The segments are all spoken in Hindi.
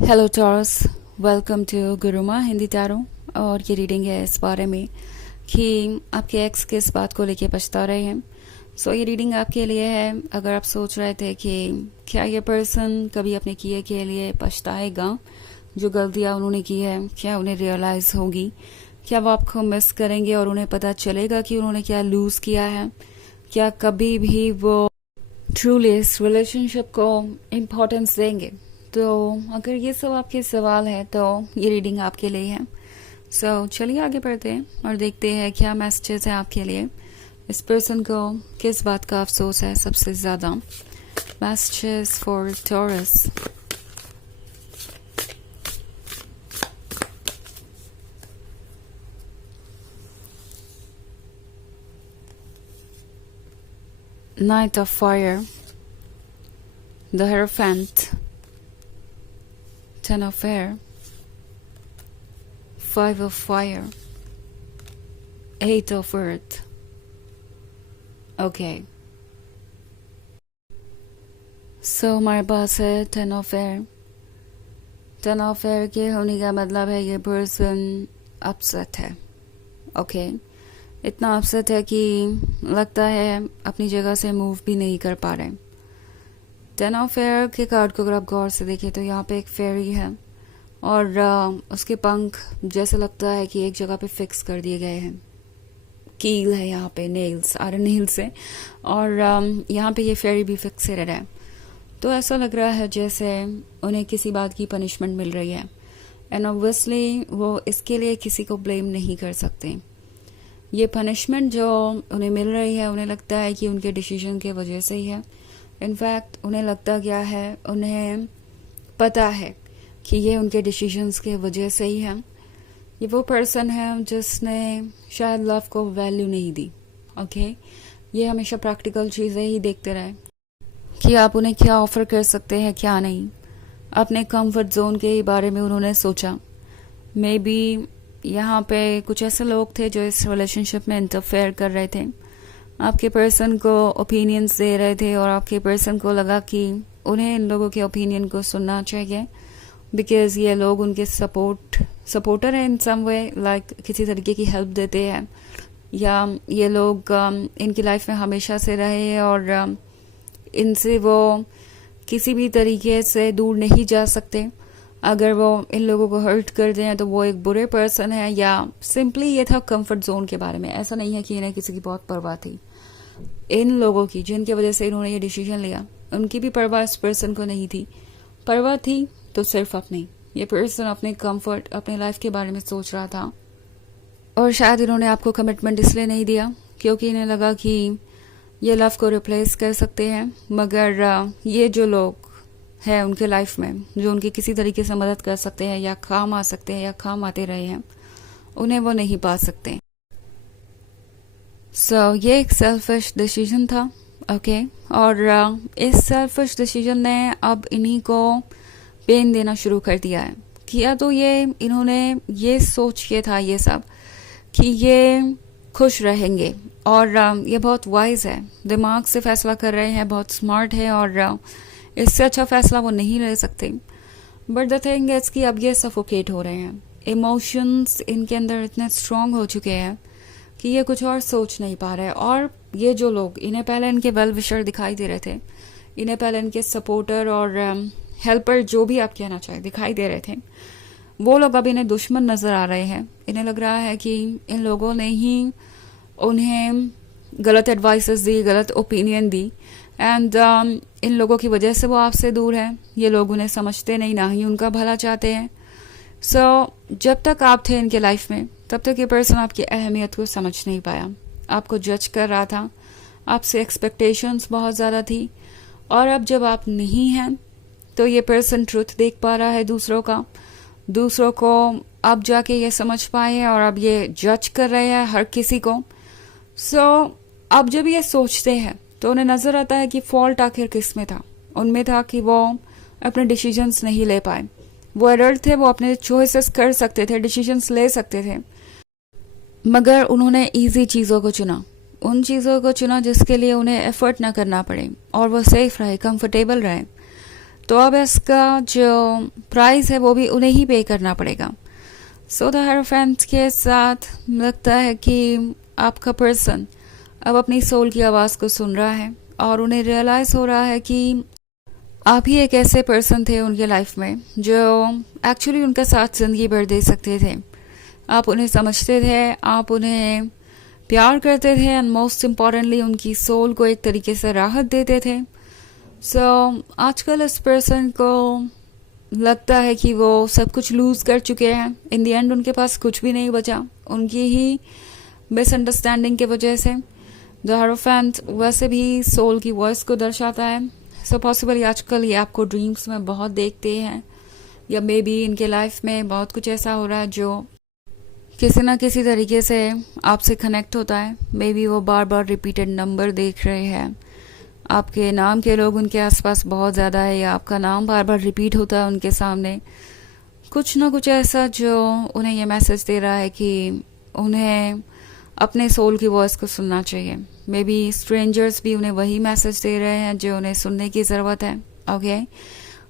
Hello Taurus, welcome to Guruma Hindi tarot. और ये रीडिंग है इस बारे में कि आपके एक्स किस बात को लेके पछता रहे हैं। सो ये रीडिंग आपके लिए है। अगर आप सोच रहे थे कि क्या ये पर्सन कभी अपने किए के लिए पछताएगा, जो गलतियाँ उन्होंने की है क्या उन्हें रियलाइज़ होगी, क्या वो आपको मिस करेंगे और उन्हें पता चलेगा कि उन्होंने क्या लूज़ किया है, क्या कभी भी वो ट्रूली इस रिलेशनशिप को इम्पोर्टेंस देंगे। तो अगर ये सब आपके सवाल है तो ये रीडिंग आपके लिए है। सो चलिए आगे बढ़ते हैं और देखते हैं क्या मैसेजेस हैं आपके लिए। इस पर्सन को किस बात का अफसोस है सबसे ज़्यादा। Messages for taurus. Knight of Fire, the Hierophant, Ten of Air, Five of Fire, Eight of Earth. Okay. So हमारे पास है Ten of Air. Ten of Air के होने का मतलब है ये पर्सन अपसेट है। ओके, इतना अपसेट है कि लगता है अपनी जगह से मूव भी नहीं कर पा रहे। टेन ऑफ एयर के कार्ड को अगर आप गौर से देखें तो यहाँ पे एक फेरी है और उसके पंख जैसे लगता है कि एक जगह पे फिक्स कर दिए गए हैं। कील है यहाँ पे, नेल्स आयरन नेल्स से, और यहाँ पे ये फेरी भी फिक्सेड है। तो ऐसा लग रहा है जैसे उन्हें किसी बात की पनिशमेंट मिल रही है एंड ऑब्वियसली वो इसके लिए किसी को ब्लेम नहीं कर सकते। ये पनिशमेंट जो उन्हें मिल रही है उन्हें लगता है कि उनके डिसीजन के वजह से ही है। इनफैक्ट उन्हें लगता क्या है, उन्हें पता है कि ये उनके डिसीजंस के वजह से ही है। ये वो पर्सन है जिसने शायद लव को वैल्यू नहीं दी। ओके, ये हमेशा प्रैक्टिकल चीज़ें ही देखते रहे कि आप उन्हें क्या ऑफर कर सकते हैं क्या नहीं। अपने कंफर्ट जोन के बारे में उन्होंने सोचा। मे बी यहाँ पे कुछ ऐसे लोग थे जो इस रिलेशनशिप में इंटरफेयर कर रहे थे, आपके पर्सन को ओपिनियंस दे रहे थे और आपके पर्सन को लगा कि उन्हें इन लोगों के ओपिनियन को सुनना चाहिए बिकॉज ये लोग उनके सपोर्टर हैं इन सम वे, लाइक किसी तरीके की हेल्प देते हैं, या ये लोग इनकी लाइफ में हमेशा से रहे और इनसे वो किसी भी तरीके से दूर नहीं जा सकते। अगर वो इन लोगों को हर्ट कर दें तो वो एक बुरे पर्सन है, या सिंपली ये था कंफर्ट जोन के बारे में। ऐसा नहीं है कि इन्हें किसी की बहुत परवाह थी। इन लोगों की जिनकी वजह से इन्होंने ये डिसीजन लिया उनकी भी परवाह इस पर्सन को नहीं थी। परवाह थी तो सिर्फ अपनी। ये पर्सन अपने कंफर्ट, अपने लाइफ के बारे में सोच रहा था और शायद इन्होंने आपको कमिटमेंट इसलिए नहीं दिया क्योंकि इन्हें लगा कि ये लव को रिप्लेस कर सकते हैं। मगर ये जो लोग है उनके लाइफ में जो उनकी किसी तरीके से मदद कर सकते हैं या काम आ सकते हैं या काम आते रहे हैं, उन्हें वो नहीं पा सकते। सो ये एक सेल्फिश डिसीजन था। ओके, और इस सेल्फिश डिसीजन ने अब इन्हीं को पेन देना शुरू कर दिया है। किया तो ये इन्होंने ये सोच के था ये सब कि ये खुश रहेंगे और ये बहुत वाइज है, दिमाग से फैसला कर रहे हैं, बहुत स्मार्ट है और इससे अच्छा फैसला वो नहीं ले सकते। बट द थिंग इज कि अब ये सफोकेट हो रहे हैं। इमोशंस इनके अंदर इतने स्ट्रांग हो चुके हैं कि ये कुछ और सोच नहीं पा रहे। और ये जो लोग इन्हें पहले इनके वेल विशर दिखाई दे रहे थे, इन्हें पहले इनके सपोर्टर और हेल्पर जो भी आप कहना चाहे दिखाई दे रहे थे, वो लोग अब इन्हें दुश्मन नजर आ रहे हैं। इन्हें लग रहा है कि इन लोगों ने ही उन्हें गलत एडवाइसेस दी, गलत ओपिनियन दी एंड इन लोगों की वजह से वो आपसे दूर है। ये लोग उन्हें समझते नहीं, ना ही उनका भला चाहते हैं। सो जब तक आप थे इनके लाइफ में तब तक ये पर्सन आपकी अहमियत को समझ नहीं पाया, आपको जज कर रहा था, आपसे एक्सपेक्टेशंस बहुत ज़्यादा थी। और अब जब आप नहीं हैं तो ये पर्सन ट्रुथ देख पा रहा है दूसरों को अब जाके ये समझ पाए हैं और अब ये जज कर रहे हैं हर किसी को। सो अब जब ये सोचते हैं तो उन्हें नजर आता है कि फॉल्ट आखिर किस में था। उनमें था कि वो अपने डिसीजंस नहीं ले पाए। वो एडल्ट थे, वो अपने चॉइसेस कर सकते थे, डिसीजंस ले सकते थे, मगर उन्होंने इजी चीज़ों को चुना, उन चीज़ों को चुना जिसके लिए उन्हें एफर्ट ना करना पड़े और वो सेफ रहे, कंफर्टेबल रहे। तो अब इसका जो प्राइस है वो भी उन्हें ही पे करना पड़ेगा। सो द हायरोफेंट के साथ लगता है कि आपका पर्सन अब अपनी सोल की आवाज़ को सुन रहा है और उन्हें रियलाइज़ हो रहा है कि आप ही एक ऐसे पर्सन थे उनके लाइफ में जो एक्चुअली उनका साथ ज़िंदगी भर दे सकते थे। आप उन्हें समझते थे, आप उन्हें प्यार करते थे एंड मोस्ट इम्पॉर्टेंटली उनकी सोल को एक तरीके से राहत देते थे। सो आजकल इस पर्सन को लगता है कि वो सब कुछ लूज़ कर चुके हैं। इन दी एंड उनके पास कुछ भी नहीं बचा, उनकी ही मिसअंडरस्टैंडिंग के वजह से। द हायरोफेंट वैसे भी सोल की वॉइस को दर्शाता है। सो पॉसिबली आजकल ये आपको ड्रीम्स में बहुत देखते हैं, या मे बी इनके लाइफ में बहुत कुछ ऐसा हो रहा है जो किसी ना किसी तरीके से आपसे कनेक्ट होता है। मे बी वो बार बार रिपीटेड नंबर देख रहे हैं, आपके नाम के लोग उनके आसपास बहुत ज़्यादा है, या आपका नाम बार बार रिपीट होता है उनके सामने। कुछ ना कुछ ऐसा जो उन्हें ये मैसेज दे रहा है कि उन्हें अपने सोल की वॉइस को सुनना चाहिए। मे बी स्ट्रेंजर्स भी उन्हें वही मैसेज दे रहे हैं जो उन्हें सुनने की ज़रूरत है। ओके,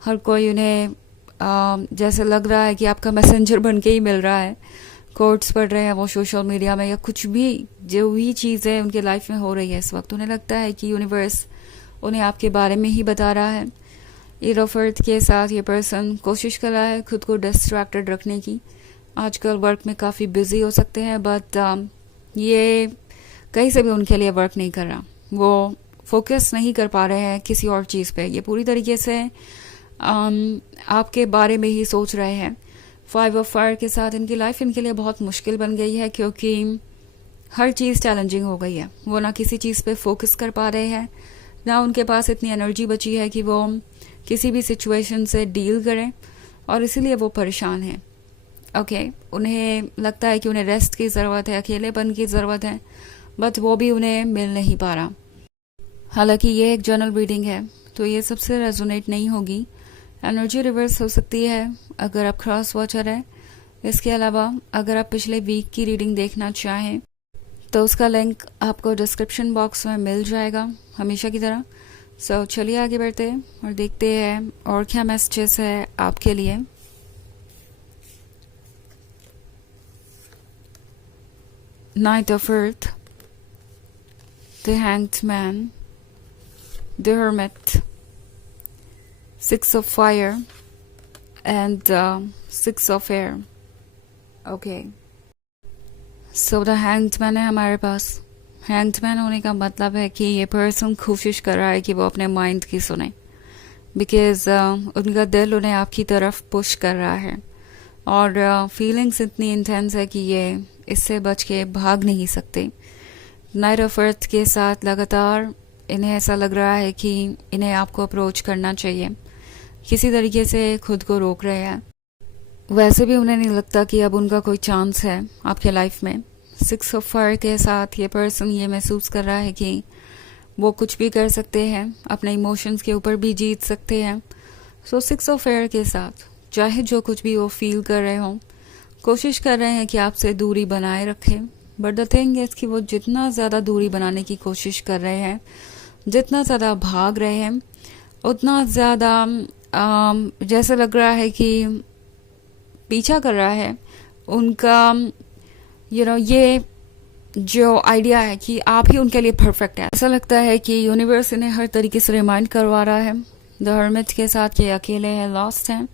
हर कोई उन्हें जैसे लग रहा है कि आपका मैसेंजर बन के ही मिल रहा है। कोट्स पढ़ रहे हैं वो सोशल मीडिया में, या कुछ भी जो भी चीज़ें उनके लाइफ में हो रही है इस वक्त, उन्हें लगता है कि यूनिवर्स उन्हें आपके बारे में ही बता रहा है। हायरोफेंट के साथ ये पर्सन कोशिश कर रहा है खुद को डिस्ट्रैक्टेड रखने की। आजकल वर्क में काफ़ी बिजी हो सकते हैं, बट ये कहीं से भी उनके लिए वर्क नहीं कर रहा। वो फोकस नहीं कर पा रहे हैं किसी और चीज़ पे। ये पूरी तरीके से आपके बारे में ही सोच रहे हैं। 5 ऑफ फायर के साथ इनकी लाइफ इनके लिए बहुत मुश्किल बन गई है, क्योंकि हर चीज़ चैलेंजिंग हो गई है। वो ना किसी चीज़ पे फोकस कर पा रहे हैं, ना उनके पास इतनी एनर्जी बची है कि वो किसी भी सिचुएशन से डील करें, और इसीलिए वो परेशान हैं। ओके, उन्हें लगता है कि उन्हें रेस्ट की ज़रूरत है, अकेलेपन की ज़रूरत है, बट वो भी उन्हें मिल नहीं पा रहा। हालांकि ये एक जनरल रीडिंग है तो ये सबसे रेजोनेट नहीं होगी। एनर्जी रिवर्स हो सकती है अगर आप क्रॉस वॉचर है। इसके अलावा अगर आप पिछले वीक की रीडिंग देखना चाहें तो उसका लिंक आपको डिस्क्रिप्शन बॉक्स में मिल जाएगा हमेशा की तरह। सो चलिए आगे बढ़ते हैं और देखते हैं और क्या मैसेजेस है आपके लिए। Knight of Earth, the Hanged Man, the Hermit, Six of Fire, and Six of Air. Okay. So the Hanged Man है हमारे पास। Hanged Man होने का मतलब है कि ये पर्सन कोशिश कर रहा है कि वो अपने माइंड की सुने, बिकॉज उनका दिल उन्हें आपकी तरफ पुश कर रहा है, और फीलिंग्स इतनी इंटेंस है कि ये इससे बच के भाग नहीं सकते। नाइट ऑफ अर्थ के साथ लगातार इन्हें ऐसा लग रहा है कि इन्हें आपको अप्रोच करना चाहिए, किसी तरीके से खुद को रोक रहे हैं। वैसे भी उन्हें नहीं लगता कि अब उनका कोई चांस है आपके लाइफ में। 6 ऑफ फायर के साथ ये पर्सन ये महसूस कर रहा है कि वो कुछ भी कर सकते हैं, अपने इमोशंस के ऊपर भी जीत सकते हैं। सो 6 ऑफ फायर के साथ चाहे जो कुछ भी वो फील कर रहे हों, कोशिश कर रहे हैं कि आपसे दूरी बनाए रखें। बट द थिंग इज कि वो जितना ज़्यादा दूरी बनाने की कोशिश कर रहे हैं, जितना ज़्यादा भाग रहे हैं, उतना ज़्यादा जैसे लग रहा है कि पीछा कर रहा है उनका ये जो आइडिया है कि आप ही उनके लिए परफेक्ट है। ऐसा लगता है कि यूनिवर्स इन्हें हर तरीके से रिमाइंड करवा रहा है। द हर्मिट के साथ ये अकेले हैं, लॉस्ट हैं,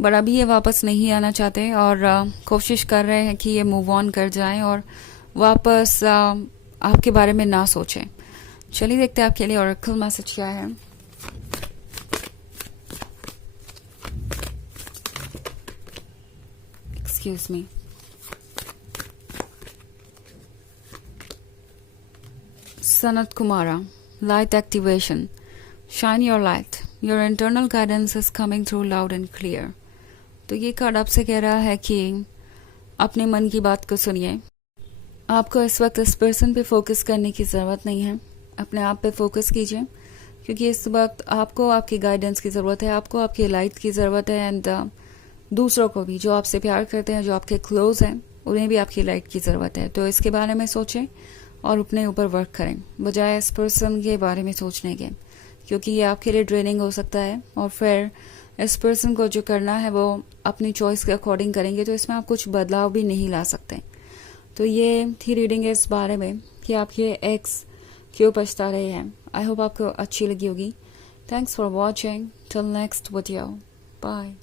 बट अभी ये वापस नहीं आना चाहते और कोशिश कर रहे हैं कि ये मूव ऑन कर जाएं और वापस आपके बारे में ना सोचें। चलिए देखते हैं आपके लिए ऑरेकल मैसेज क्या है। Excuse me. Sanat Kumara, light activation. Shine your light. Your internal guidance is coming through loud and clear. तो ये कार्ड आपसे कह रहा है कि अपने मन की बात को सुनिए। आपको इस वक्त इस पर्सन पे फोकस करने की ज़रूरत नहीं है, अपने आप पे फोकस कीजिए, क्योंकि इस वक्त आपको आपकी गाइडेंस की ज़रूरत है, आपको आपकी लाइट की ज़रूरत है, एंड दूसरों को भी, जो आपसे प्यार करते हैं, जो आपके क्लोज हैं, उन्हें भी आपकी लाइट की ज़रूरत है। तो इसके बारे में सोचें और अपने ऊपर वर्क करें, बजाय इस पर्सन के बारे में सोचने के, क्योंकि ये आपके लिए ड्रेनिंग हो सकता है, और फिर इस पर्सन को जो करना है वो अपनी चॉइस के अकॉर्डिंग करेंगे, तो इसमें आप कुछ बदलाव भी नहीं ला सकते। तो ये थी रीडिंग इस बारे में कि आपके एक्स क्यों पछता रहे हैं। आई होप आपको अच्छी लगी होगी। Thanks for watching. Till next video, bye.